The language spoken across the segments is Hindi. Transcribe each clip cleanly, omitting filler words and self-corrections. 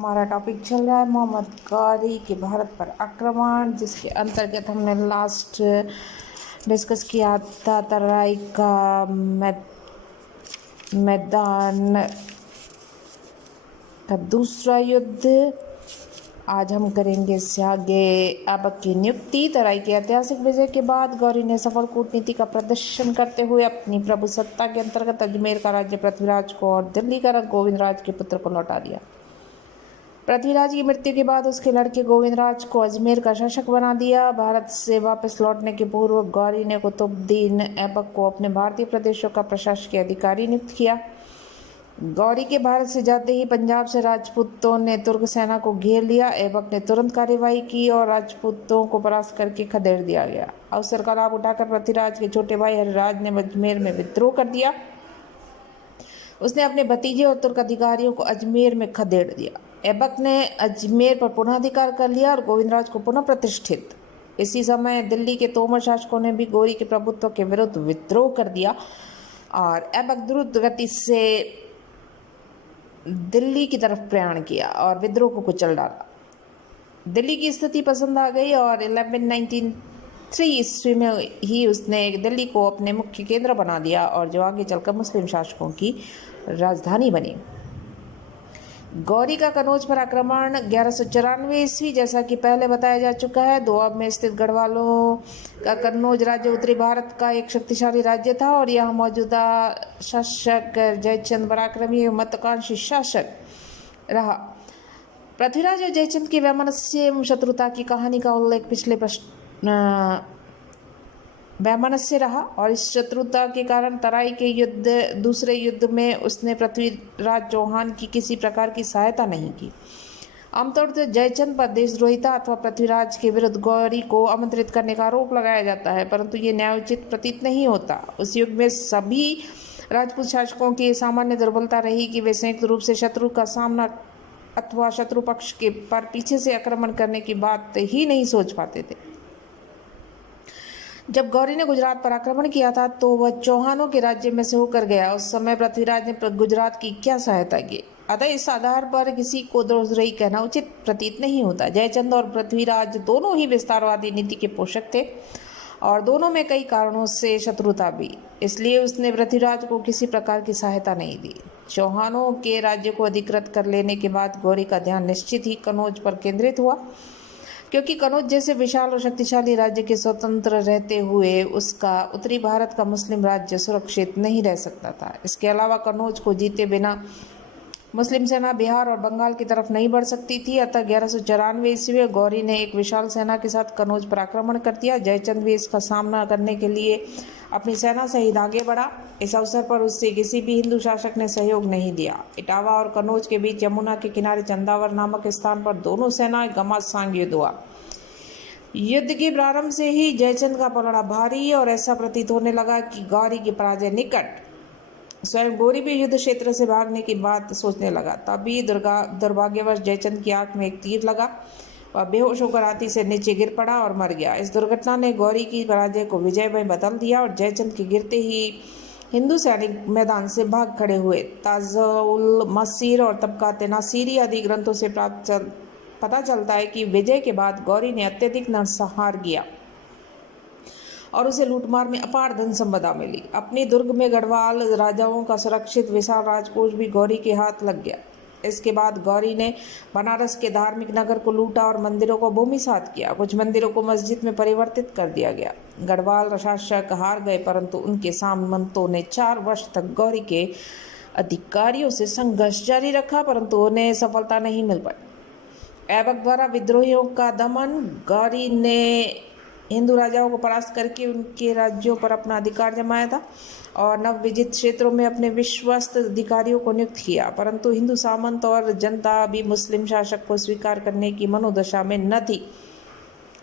हमारा टॉपिक चल रहा है मोहम्मद गौरी के भारत पर आक्रमण, जिसके अंतर्गत हमने लास्ट डिस्कस किया था तराई का मैदान का दूसरा युद्ध। आज हम करेंगे इससे आगे ऐबक की नियुक्ति। तराई की ऐतिहासिक विजय के बाद गौरी ने सफल कूटनीति का प्रदर्शन करते हुए अपनी प्रभुसत्ता के अंतर्गत अजमेर का राज्य पृथ्वीराज को और दिल्ली का गोविंद राज के पुत्र को लौटा दिया। पृथ्वीराज की मृत्यु के बाद उसके लड़के गोविंदराज को अजमेर का शासक बना दिया। भारत से वापस लौटने के पूर्व गौरी ने कुतुबुद्दीन ऐबक को अपने भारतीय प्रदेशों का प्रशासकीय अधिकारी नियुक्त किया। गौरी के भारत से जाते ही पंजाब से राजपूतों ने तुर्क सेना को घेर लिया। ऐबक ने तुरंत कार्यवाही की और राजपूतों को परास्त करके खदेड़ दिया गया। अवसर का लाभ उठाकर पृथ्वीराज के छोटे भाई हरिराज ने अजमेर में विद्रोह कर दिया। उसने अपने भतीजे और तुर्क अधिकारियों को अजमेर में खदेड़ दिया। ऐबक ने अजमेर पर पुनः अधिकार कर लिया और गोविंदराज को पुनः प्रतिष्ठित। इसी समय दिल्ली के तोमर शासकों ने भी गौरी के प्रभुत्व के विरुद्ध विद्रोह कर दिया और ऐबक द्रुत गति से दिल्ली की तरफ प्रयाण किया और विद्रोह को कुचल डाला। दिल्ली की स्थिति पसंद आ गई और 1193 ईस्वी में ही उसने दिल्ली को अपने मुख्य केंद्र बना दिया और जो आगे चलकर मुस्लिम शासकों की राजधानी बनी। गौरी का कनौज पर आक्रमण 1194 ईस्वी, जैसा कि पहले बताया जा चुका है। दोआब में स्थित गढ़वालों का कन्नौज राज्य उत्तरी भारत का एक शक्तिशाली राज्य था और यह मौजूदा शासक जयचंद पराक्रमी महत्वाकांक्षी शासक रहा। पृथ्वीराज और जयचंद की वैमनस्य शत्रुता की कहानी का उल्लेख पिछले वैमनस्य रहा और इस शत्रुता के कारण तराई के दूसरे युद्ध में उसने पृथ्वीराज चौहान की किसी प्रकार की सहायता नहीं की। आमतौर से जयचंद पर देशद्रोहिता अथवा पृथ्वीराज के विरुद्ध गौरी को आमंत्रित करने का आरोप लगाया जाता है, परंतु ये न्यायोचित प्रतीत नहीं होता। उस युग में सभी राजपूत शासकों की सामान्य दुर्बलता रही कि वे संयुक्त रूप से शत्रु का सामना अथवा शत्रु पक्ष के पर पीछे से आक्रमण करने की बात ही नहीं सोच पाते थे। जब गौरी ने गुजरात पर आक्रमण किया था तो वह चौहानों के राज्य में से होकर गया। उस समय पृथ्वीराज ने गुजरात की क्या सहायता की? अतः इस आधार पर किसी को दोषरही कहना उचित प्रतीत नहीं होता। जयचंद और पृथ्वीराज दोनों ही विस्तारवादी नीति के पोषक थे और दोनों में कई कारणों से शत्रुता भी, इसलिए उसने पृथ्वीराज को किसी प्रकार की सहायता नहीं दी। चौहानों के राज्य को अधिकृत कर लेने के बाद गौरी का ध्यान निश्चित ही कनौज पर केंद्रित हुआ, क्योंकि कनौज जैसे विशाल और शक्तिशाली राज्य के स्वतंत्र रहते हुए उसका उत्तरी भारत का मुस्लिम राज्य सुरक्षित नहीं रह सकता था। इसके अलावा कनौज को जीते बिना मुस्लिम सेना बिहार और बंगाल की तरफ नहीं बढ़ सकती थी। अतः 1194 ईस्वी में गौरी ने एक विशाल सेना के साथ कनौज पर आक्रमण कर दिया। जयचंद भी इसका सामना करने के लिए अपनी सेना सहित आगे बढ़ा। इस अवसर पर उससे किसी भी हिंदू शासक ने सहयोग नहीं दिया। इटावा और कनौज के बीच यमुना के किनारे चंदावर नामक स्थान पर दोनों सेनाएं घमासान युद्ध हुआ। युद्ध के प्रारंभ से ही जयचंद का पलड़ा भारी और ऐसा प्रतीत होने लगा कि गौरी की पराजय निकट। स्वयं गौरी भी युद्ध क्षेत्र से भागने की बात सोचने लगा। तभी दुर्भाग्यवश जयचंद की आंख में एक तीर लगा। वह बेहोश होकर हाथी से नीचे गिर पड़ा और मर गया। इस दुर्घटना ने गौरी की पराजय को विजय में बदल दिया और जयचंद के गिरते ही हिंदू सैनिक मैदान से भाग खड़े हुए। ताजुल मसीर और तबकात नासिरी आदि ग्रंथों से पता चलता है कि विजय के बाद गौरी ने अत्यधिक नरसंहार किया और उसे लूटमार में अपार धन संपदा मिली। अपनी दुर्ग में गढ़वाल राजाओं का सुरक्षित विशाल राजकोष भी गौरी के हाथ लग गया। इसके बाद गौरी ने बनारस के धार्मिक नगर को लूटा और मंदिरों को भूमिसात किया। कुछ मंदिरों को मस्जिद में परिवर्तित कर दिया गया। गढ़वाल शासक हार गए, परंतु उनके सामंतों ने 4 वर्ष तक गौरी के अधिकारियों से संघर्ष जारी रखा, परंतु उन्हें सफलता नहीं मिल पाई। ऐबक द्वारा विद्रोहियों का दमन। गौरी ने हिंदू राजाओं को परास्त करके उनके राज्यों पर अपना अधिकार जमाया था और नवविजित क्षेत्रों में अपने विश्वस्त अधिकारियों को नियुक्त किया, परंतु हिंदू सामंत और जनता भी मुस्लिम शासक को स्वीकार करने की मनोदशा में न थी।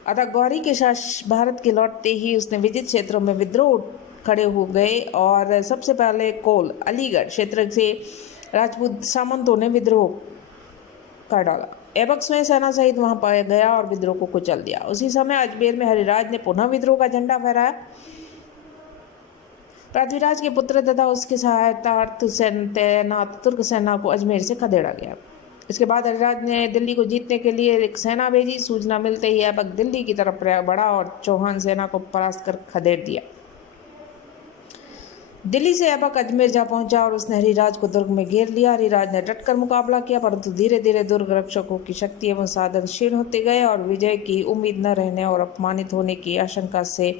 अतः गौरी के भारत के लौटते ही उसने विजित क्षेत्रों में विद्रोह खड़े हो गए और सबसे पहले कोल अलीगढ़ क्षेत्र से राजपूत सामंतों ने विद्रोह कर डाला। ऐबक स्वयं सेना सहित वहां पाया गया और विद्रोह को कुचल दिया। उसी समय अजमेर में हरिराज ने पुनः विद्रोह का झंडा फहराया। पृथ्वीराज के पुत्र तथा उसके सहायतार्थ तैनात तुर्क सेना को अजमेर से खदेड़ा गया। इसके बाद हरिराज ने दिल्ली को जीतने के लिए एक सेना भेजी। सूचना मिलते ही ऐबक दिल्ली की तरफ बढ़ा और चौहान सेना को परास्त कर खदेड़ दिया। दिल्ली से ऐबक अजमेर जा पहुंचा और उसने हरिराज को दुर्ग में घेर लिया। हरिराज ने डटकर मुकाबला किया, परंतु धीरे धीरे दुर्ग रक्षकों की शक्ति एवं साधन क्षीण होते गए और विजय की उम्मीद न रहने और अपमानित होने की आशंका से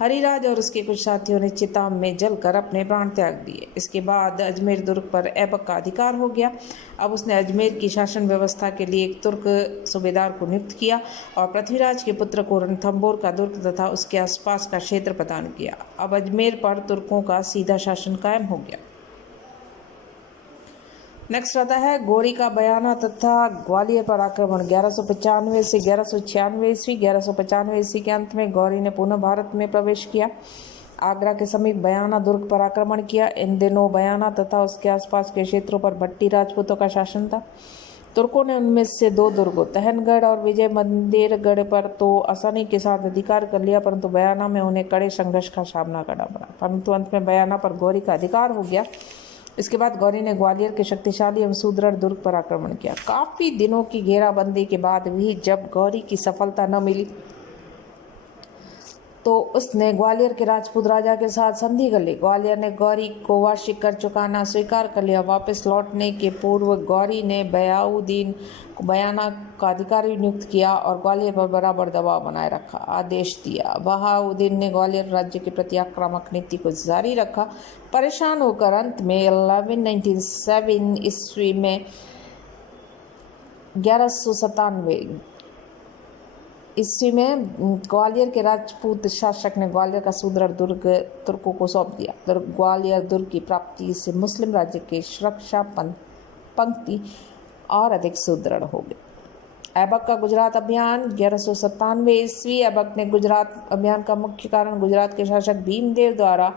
हरिराज और उसके कुछ साथियों ने चिता में जलकर अपने प्राण त्याग दिए। इसके बाद अजमेर दुर्ग पर ऐबक का अधिकार हो गया। अब उसने अजमेर की शासन व्यवस्था के लिए एक तुर्क सूबेदार को नियुक्त किया और पृथ्वीराज के पुत्र को रणथंबोर का दुर्ग तथा उसके आसपास का क्षेत्र प्रदान किया। अब अजमेर पर तुर्कों का सीधा शासन कायम हो गया। नेक्स्ट आता है गौरी का बयाना तथा ग्वालियर पर आक्रमण। 1195 से 1196 ईस्वी। 1195 ईस्वी के अंत में गौरी ने पुनः भारत में प्रवेश किया। आगरा के समीप बयाना दुर्ग पर आक्रमण किया। इन दिनों बयाना तथा उसके आसपास के क्षेत्रों पर भट्टी राजपूतों का शासन था। तुर्कों ने उनमें से 2 दुर्गों तहनगढ़ और विजय मंदिरगढ़ पर तो आसानी के साथ अधिकार कर लिया, परंतु बयाना में उन्हें कड़े संघर्ष का सामना करना पड़ा, परंतु अंत में बयाना पर गौरी का अधिकार हो गया। इसके बाद गौरी ने ग्वालियर के शक्तिशाली एवं सुदृढ़ दुर्ग पर आक्रमण किया। काफी दिनों की घेराबंदी के बाद भी जब गौरी की सफलता न मिली तो उसने ग्वालियर के राजपूत राजा के साथ संधि कर ली। ग्वालियर ने गौरी को वार्षिक कर चुकाना स्वीकार कर लिया। वापस लौटने के पूर्व गौरी ने बयाउद्दीन को बयाना का अधिकारी नियुक्त किया और ग्वालियर पर बराबर दबाव बनाए रखा आदेश दिया। बहाउद्दीन ने ग्वालियर राज्य के प्रति आक्रामक नीति को जारी रखा। परेशान होकर अंत में 1197 ईस्वी में 1197 ईस्वी में ग्वालियर के राजपूत शासक ने ग्वालियर का सुदृढ़ दुर्ग तुर्कों को सौंप दिया। ग्वालियर दुर्ग की प्राप्ति से मुस्लिम राज्य की सुरक्षा पंक्ति और अधिक सुदृढ़ हो गई। ऐबक का गुजरात अभियान। 1197 ईस्वी। ऐबक ने गुजरात अभियान का मुख्य कारण गुजरात के शासक भीमदेव द्वारा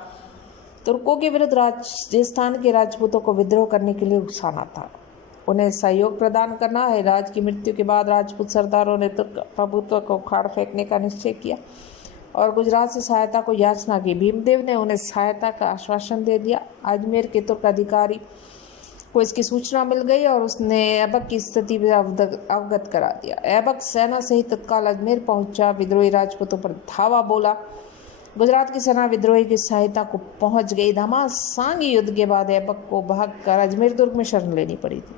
तुर्कों के विरुद्ध राजस्थान के राजपूतों को विद्रोह करने के लिए उकसाना था, उन्हें सहयोग प्रदान करना है। राज की मृत्यु के बाद राजपूत सरदारों ने तुर्क प्रभुत्व को उखाड़ फेंकने का निश्चय किया और गुजरात से सहायता को याचना की। भीमदेव ने उन्हें सहायता का आश्वासन दे दिया। अजमेर के तुर्क अधिकारी को इसकी सूचना मिल गई और उसने ऐबक की स्थिति में अवगत करा दिया। ऐबक सेना सहित तत्काल अजमेर पहुंचा। विद्रोही राजपूतों पर धावा बोला। गुजरात की सेना विद्रोही की सहायता को पहुंच गई। घमासान युद्ध के बाद ऐबक को भागकर अजमेर दुर्ग में शरण लेनी पड़ी थी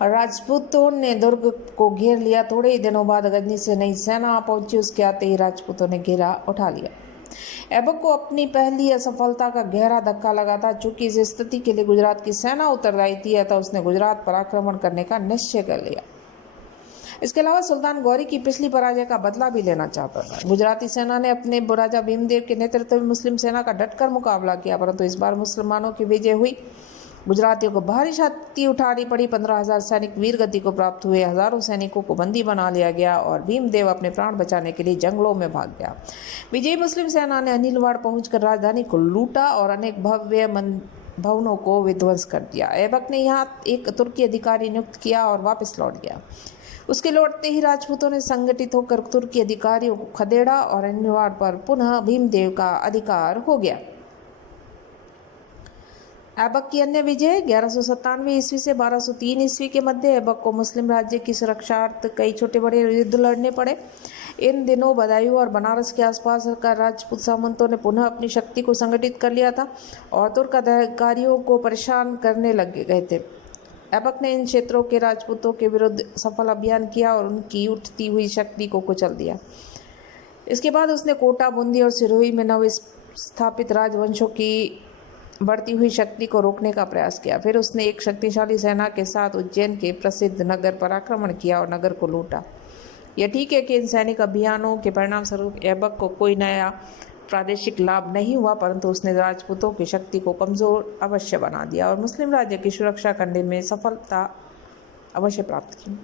और राजपूतों ने दुर्ग को घेर लिया। थोड़े ही दिनों बाद गजनी से नई सेना पहुंची। उसके आते ही राजपूतों ने घेरा उठा लिया। ऐबक को अपनी पहली असफलता का गहरा धक्का लगा था। चूंकि इस स्थिति के लिए गुजरात की सेना उत्तरदायी थी, अतः उसने गुजरात पर आक्रमण करने का निश्चय कर लिया। इसके अलावा सुल्तान गौरी की पिछली पराजय का बदला भी लेना चाहता था। गुजराती सेना ने अपने राजा भीमदेव के नेतृत्व में मुस्लिम सेना का डटकर मुकाबला किया, परंतु इस बार मुसलमानों की विजय हुई। गुजरातियों को भारी क्षति उठानी पड़ी। 15,000 सैनिक वीर गति को प्राप्त हुए। हजारों सैनिकों को बंदी बना लिया गया और भीमदेव अपने प्राण बचाने के लिए जंगलों में भाग गया। विजयी मुस्लिम सेना ने अनिलवाड़ पहुंचकर राजधानी को लूटा और अनेक भव्य भवनों को विध्वंस कर दिया। ऐबक ने यहाँ एक तुर्की अधिकारी नियुक्त किया और वापस लौट गया। उसके लौटते ही राजपूतों ने संगठित होकर तुर्की अधिकारियों को खदेड़ा और अनिलवाड़ पर पुनः भीमदेव का अधिकार हो गया। ऐबक की अन्य विजय। 1197 ईस्वी से 1203 ईस्वी के मध्य ऐबक को मुस्लिम राज्य की सुरक्षार्थ कई छोटे बड़े युद्ध लड़ने पड़े। इन दिनों बदायूं और बनारस के आसपास का राजपूत सामंतों ने पुनः अपनी शक्ति को संगठित कर लिया था और तुर्क अधिकारियों को परेशान करने लगे गए थे। ऐबक ने इन क्षेत्रों के राजपूतों के विरुद्ध सफल अभियान किया और उनकी उठती हुई शक्ति को कुचल दिया। इसके बाद उसने कोटा, बूंदी और सिरोही में नव स्थापित राजवंशों की बढ़ती हुई शक्ति को रोकने का प्रयास किया। फिर उसने एक शक्तिशाली सेना के साथ उज्जैन के प्रसिद्ध नगर पर आक्रमण किया और नगर को लूटा। यह ठीक है कि इन सैनिक अभियानों के परिणाम स्वरूप ऐबक को कोई नया प्रादेशिक लाभ नहीं हुआ, परंतु उसने राजपूतों की शक्ति को कमजोर अवश्य बना दिया और मुस्लिम राज्य की सुरक्षा करने में सफलता अवश्य प्राप्त की।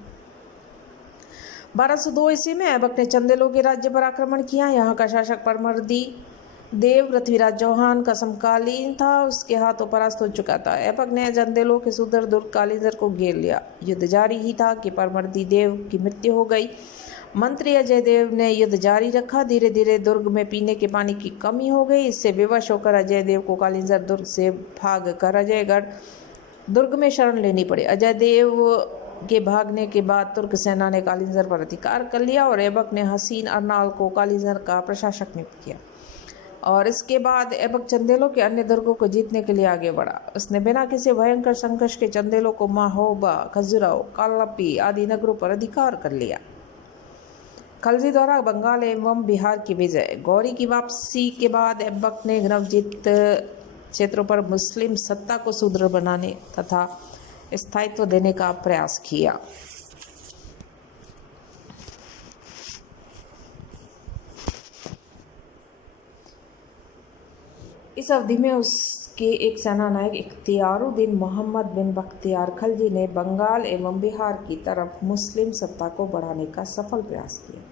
1202 ईस्वी में ऐबक ने चंदेलों के राज्य पर आक्रमण किया। यहाँ का शासक परमर्दी देव पृथ्वीराज चौहान का समकालीन था। उसके हाथों परास्त हो चुका था। ऐबक ने चंदेलों के सुदृढ़ दुर्ग कालींजर को घेर लिया। युद्ध जारी ही था कि परमर्दी देव की मृत्यु हो गई। मंत्री अजय देव ने युद्ध जारी रखा। धीरे धीरे दुर्ग में पीने के पानी की कमी हो गई। इससे विवश होकर अजय देव को कालींजर दुर्ग से भाग कर अजयगढ़ दुर्ग में शरण लेनी पड़ी। अजय देव के भागने के बाद तुर्क सेना ने कालिंजर पर अधिकार कर लिया और ऐबक ने हसीन अर्नाल को कालिंजर का प्रशासक नियुक्त किया और इसके बाद ऐबक चंदेलों के अन्य दुर्गों को जीतने के लिए आगे बढ़ा। उसने बिना किसी भयंकर संघर्ष के चंदेलों को महोबा, खजुराहो, कालपी आदि नगरों पर अधिकार कर लिया। खलजी द्वारा बंगाल एवं बिहार की विजय। गौरी की वापसी के बाद ऐबक ने नवजीत क्षेत्रों पर मुस्लिम सत्ता को सुदृढ़ बनाने तथा स्थायित्व देने का प्रयास किया। इस अवधि में उसके एक सेनानायक इख्तियारुद्दीन मोहम्मद बिन बख्तियार खलजी ने बंगाल एवं बिहार की तरफ मुस्लिम सत्ता को बढ़ाने का सफल प्रयास किया।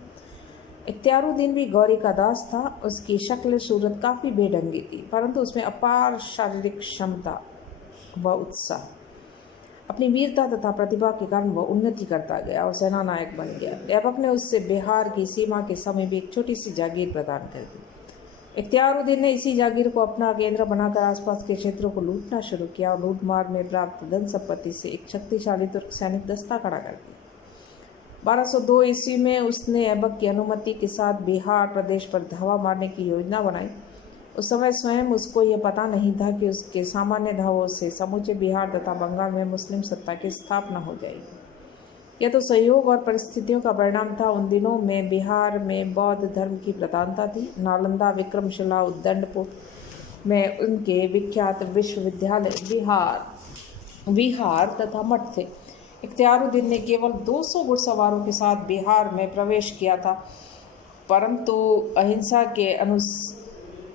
इख्तियारुद्दीन भी गौरी का दास था। उसकी शक्ल सूरत काफ़ी बेढंगी थी, परंतु उसमें अपार शारीरिक क्षमता व उत्साह, अपनी वीरता तथा प्रतिभा के कारण वह उन्नति करता गया और सेनानायक बन गया। ऐबक ने उससे बिहार की सीमा के समीप एक छोटी सी जागीर प्रदान कर दी। इख्तियारुद्दीन ने इसी जागीर को अपना केंद्र बनाकर आसपास के क्षेत्रों को लूटना शुरू किया और लूटमार में प्राप्त धन संपत्ति से एक शक्तिशाली तुर्क सैनिक दस्ता खड़ा कर दिया। 1202 ईस्वी में उसने ऐबक की अनुमति के साथ बिहार प्रदेश पर धावा मारने की योजना बनाई। उस समय स्वयं उसको यह पता नहीं था कि उसके सामान्य धावों से समूचे बिहार तथा बंगाल में मुस्लिम सत्ता की स्थापना हो जाएगी। यह तो संयोग और परिस्थितियों का परिणाम था। उन दिनों में बिहार में बौद्ध धर्म की प्रधानता थी। नालंदा, विक्रमशिला, उद्दंडपुर में उनके विख्यात विश्वविद्यालय विहार तथा मठ थे। इख्तियारुद्दीन ने केवल 200 घुड़सवारों के साथ बिहार में प्रवेश किया था, परंतु अहिंसा के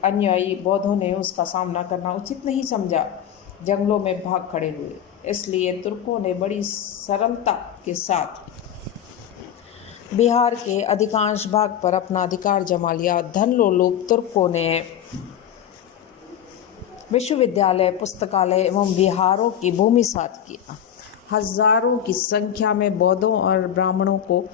अनुयायी बौद्धों ने उसका सामना करना उचित नहीं समझा। जंगलों में भाग खड़े हुए। इसलिए तुर्कों ने बड़ी सरलता के साथ बिहार के अधिकांश भाग पर अपना अधिकार जमा लिया। धन लोलुप तुर्कों ने विश्वविद्यालय, पुस्तकालय एवं विहारों की भूमि सात किया। हजारों की संख्या में बौद्धों और ब्राह्मणों को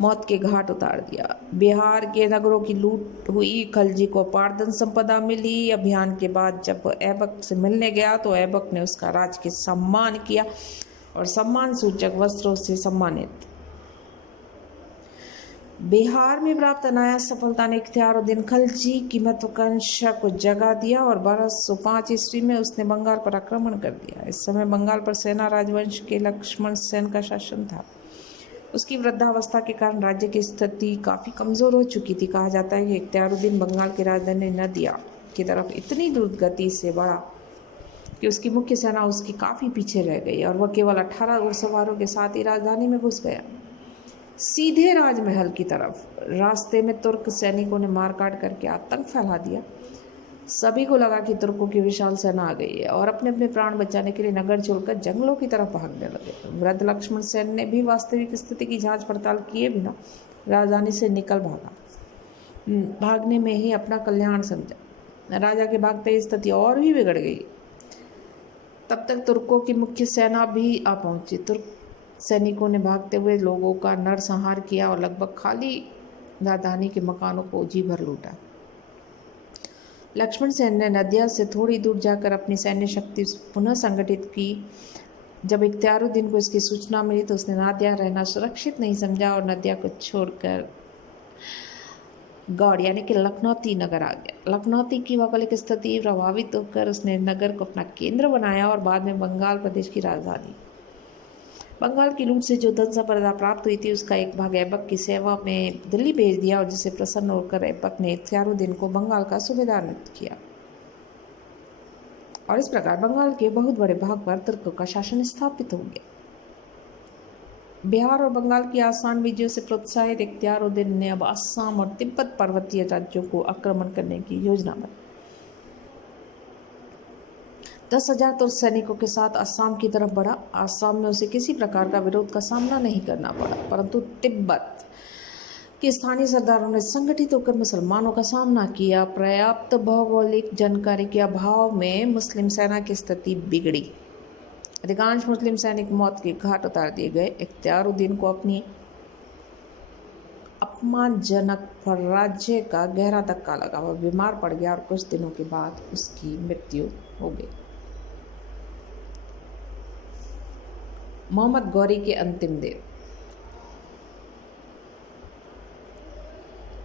मौत के घाट उतार दिया। बिहार के नगरों की लूट हुई। खलजी को अपार धन संपदा मिली। अभियान के बाद जब ऐबक से मिलने गया तो ऐबक ने उसका राजकीय सम्मान किया और सम्मान सूचक वस्त्रों से सम्मानित। बिहार में प्राप्त अनायास सफलता ने इख्तियारुद्दीन खलजी की महत्वाकांक्षा को जगा दिया और 1205 ईस्वी में उसने बंगाल पर आक्रमण कर दिया। इस समय बंगाल पर सेना राजवंश के लक्ष्मण सेन का शासन था। उसकी वृद्धावस्था के कारण राज्य की स्थिति काफ़ी कमज़ोर हो चुकी थी। कहा जाता है कि इख्तियारुद्दीन बंगाल की राजधानी नदिया की तरफ इतनी द्रुत गति से बढ़ा कि उसकी मुख्य सेना उसकी काफ़ी पीछे रह गई और वह केवल 18 घुड़सवारों के साथ ही राजधानी में घुस गया, सीधे राजमहल की तरफ। रास्ते में तुर्क सैनिकों ने मारकाट करके आतंक फैला दिया। सभी को लगा कि तुर्कों की विशाल सेना आ गई है और अपने अपने प्राण बचाने के लिए नगर छोड़कर जंगलों की तरफ भागने लगे। वृद्ध लक्ष्मण सेन ने भी वास्तविक स्थिति की जांच पड़ताल किए बिना राजधानी से निकल भागा। भागने में ही अपना कल्याण समझा। राजा के भागते ही स्थिति और भी बिगड़ गई। तब तक तुर्कों की मुख्य सेना भी आ पहुंची। तुर्क सैनिकों ने भागते हुए लोगों का नरसंहार किया और लगभग खाली राजधानी के मकानों को जी भर लूटा। लक्ष्मण सेन ने नदिया से थोड़ी दूर जाकर अपनी सैन्य शक्ति पुनः संगठित की। जब इख्तियारुद्दीन को इसकी सूचना मिली तो उसने नदिया रहना सुरक्षित नहीं समझा और नदिया को छोड़कर गौड़ यानी कि लखनौती नगर आ गया। लखनौती की भौगोलिक स्थिति प्रभावित होकर उसने नगर को अपना केंद्र बनाया और बाद में बंगाल प्रदेश की राजधानी। बंगाल की लूट से जो धन संपदा प्राप्त हुई थी उसका एक भाग ऐबक की सेवा में दिल्ली भेज दिया और जिसे प्रसन्न होकर ऐबक ने इख्तियारुद्दीन को बंगाल का सूबेदार नियुक्त किया और इस प्रकार बंगाल के बहुत बड़े भाग पर तुर्कों का शासन स्थापित हो गया। बिहार और बंगाल की आसान विजयों से प्रोत्साहित इख्तियारुद्दीन ने अब असम और तिब्बत पर्वतीय राज्यों को आक्रमण करने की योजना बनाई। 10,000 तुर्क सैनिकों के साथ असम की तरफ बढ़ा। असम में उसे किसी प्रकार का विरोध का सामना नहीं करना पड़ा, परंतु तिब्बत के स्थानीय सरदारों ने संगठित होकर मुसलमानों का सामना किया। पर्याप्त भौगोलिक जानकारी के अभाव में मुस्लिम सेना की स्थिति बिगड़ी। अधिकांश मुस्लिम सैनिक मौत के घाट उतार दिए गए। इख्तियारुद्दीन को अपनी अपमानजनक राज्य का गहरा धक्का लगा। वह बीमार पड़ गया और कुछ दिनों के बाद उसकी मृत्यु हो गई। मोहम्मद गौरी के अंतिम दिन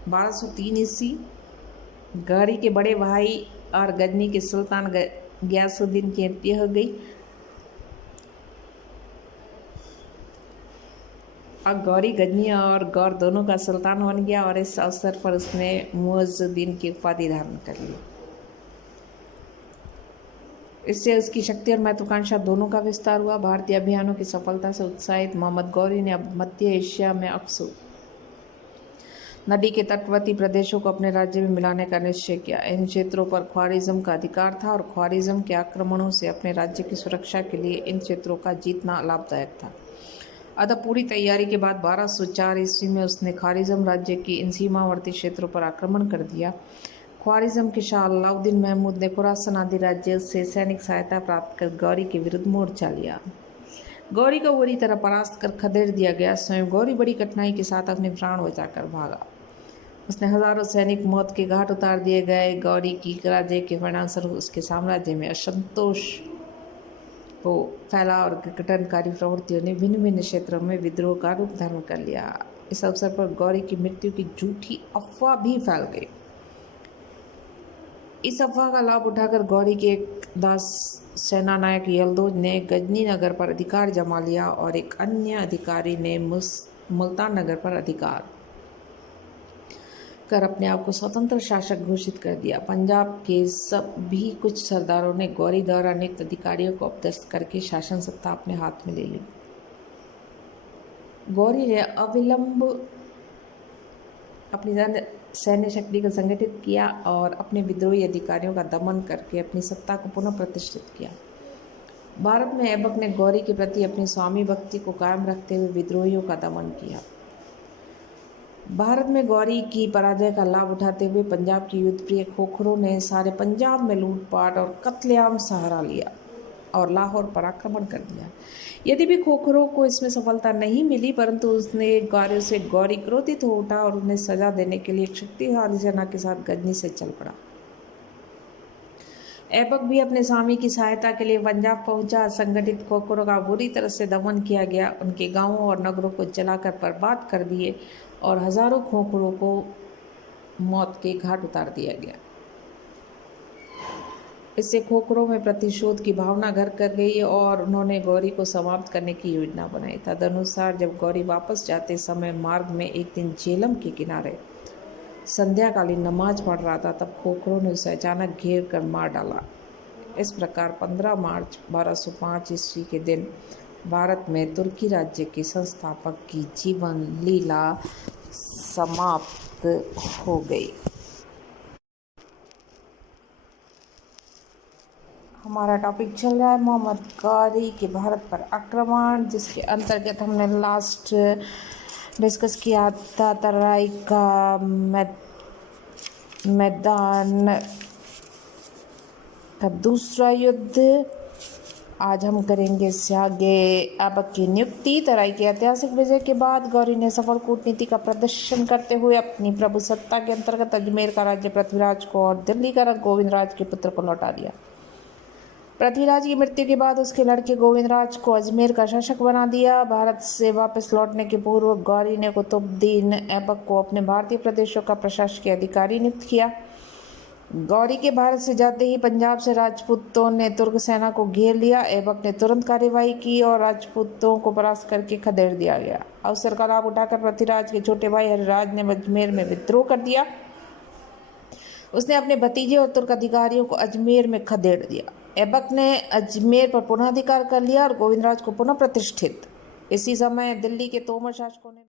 1203 ईस्वी। गौरी के बड़े भाई और गजनी के सुल्तान गयासुद्दीन की हत्या हो गई। अब गौरी गजनी और गौर दोनों का सुल्तान बन गया और इस अवसर पर उसने मुइज़्ज़ुद्दीन की उपाधि धारण कर ली। इससे उसकी शक्ति और महत्वाकांक्षा दोनों का विस्तार हुआ। भारतीय अभियानों की सफलता से उत्साहित मोहम्मद गौरी ने अब मध्य एशिया में अक्सू नदी के तटवर्ती प्रदेशों को अपने राज्य में मिलाने का निश्चय किया। इन क्षेत्रों पर ख्वारिज़्म का अधिकार था और ख्वारिज़्म के आक्रमणों से अपने राज्य की सुरक्षा के लिए इन क्षेत्रों का जीतना लाभदायक था। अतः पूरी तैयारी के बाद 1204 ईस्वी में उसने ख्वारिज़्म राज्य की इन सीमावर्ती क्षेत्रों पर आक्रमण कर दिया। ख्वारिज़्म के शाह अलाउद्दीन महमूद ने खुरासान आदि राज्य से सैनिक सहायता प्राप्त कर गौरी के विरुद्ध मोर्चा लिया। गौरी को बुरी तरह परास्त कर खदेड़ दिया गया। स्वयं गौरी बड़ी कठिनाई के साथ अपने प्राण बचाकर भागा। उसने हजारों सैनिक मौत के घाट उतार दिए गए। गौरी की पराजय के परिणामस्वरूप उसके साम्राज्य में असंतोष को फैला और विघटनकारी प्रवृत्तियों ने भिन्न भिन्न क्षेत्रों में विद्रोह का रूप धारण कर लिया। इस अवसर पर गौरी की मृत्यु की झूठी अफवाह भी फैल गई। इस अफवाह का लाभ उठाकर गौरी के एक दास सेनानायक यल्दोज ने गजनी नगर पर अधिकार जमा लिया और एक अन्य अधिकारी ने मुल्तान नगर पर अधिकार कर अपने आप को स्वतंत्र शासक घोषित कर दिया। पंजाब के सभी कुछ सरदारों ने गौरी द्वारा नियुक्त अधिकारियों को अपदस्थ करके शासन सत्ता अपने हाथ में ले ली। गौरी ने अविलंब अपनी सैन्य शक्ति को संगठित किया और अपने विद्रोही अधिकारियों का दमन करके अपनी सत्ता को पुनः प्रतिष्ठित किया। भारत में ऐबक ने गौरी के प्रति अपनी स्वामी भक्ति को कायम रखते हुए विद्रोहियों का दमन किया। भारत में गौरी की पराजय का लाभ उठाते हुए पंजाब के युद्धप्रिय खोखरों ने सारे पंजाब में लूटपाट और कत्लेआम सहारा लिया और लाहौर पर आक्रमण कर दिया। यदि भी खोखरों को इसमें सफलता नहीं मिली, परंतु उसने कार्यों से गौरी क्रोधित हो उठा और उन्हें सजा देने के लिए एक शक्तिशाली सेना के साथ गजनी से चल पड़ा। ऐबक भी अपने स्वामी की सहायता के लिए पंजाब पहुंचा। संगठित खोखरों का बुरी तरह से दमन किया गया। उनके गांवों और नगरों को जलाकर बर्बाद कर दिए और हजारों खोखरों को मौत के घाट उतार दिया गया। इससे खोखरों में प्रतिशोध की भावना घर कर गई और उन्होंने गौरी को समाप्त करने की योजना बनाई। तदनुसार जब गौरी वापस जाते समय मार्ग में एक दिन झेलम के किनारे संध्याकालीन नमाज पढ़ रहा था, तब खोखरों ने उसे अचानक घेर कर मार डाला। इस प्रकार 15 मार्च 1205 ईस्वी के दिन भारत में तुर्की राज्य के संस्थापक की जीवन लीला समाप्त हो गई। हमारा टॉपिक चल रहा है मोहम्मद गौरी के भारत पर आक्रमण, जिसके अंतर्गत हमने लास्ट डिस्कस किया था तराई का मैदान का दूसरा युद्ध। आज हम करेंगे इससे आगे ऐबक की नियुक्ति। तराई की ऐतिहासिक विजय के बाद गौरी ने सफल कूटनीति का प्रदर्शन करते हुए अपनी प्रभु सत्ता के अंतर्गत अजमेर का राज्य पृथ्वीराज को और दिल्ली का गोविंदराज के पुत्र को लौटा दिया। पृथ्वीराज की मृत्यु के बाद उसके लड़के गोविंदराज को अजमेर का शासक बना दिया। भारत से वापस लौटने के पूर्व गौरी ने कुतुबुद्दीन ऐबक को अपने भारतीय प्रदेशों का प्रशासकीय अधिकारी नियुक्त किया। गौरी के भारत से जाते ही पंजाब से राजपूतों ने तुर्क सेना को घेर लिया। ऐबक ने तुरंत कार्यवाही की और राजपूतों को परास्त करके खदेड़ दिया गया। अवसर का लाभ उठाकर पृथ्वीराज के छोटे भाई हरिराज ने अजमेर में विद्रोह कर दिया। उसने अपने भतीजे और तुर्क अधिकारियों को अजमेर में खदेड़ दिया। ऐबक ने अजमेर पर पुनः अधिकार कर लिया और गोविंदराज को पुनः प्रतिष्ठित। इसी समय दिल्ली के तोमर शासकों ने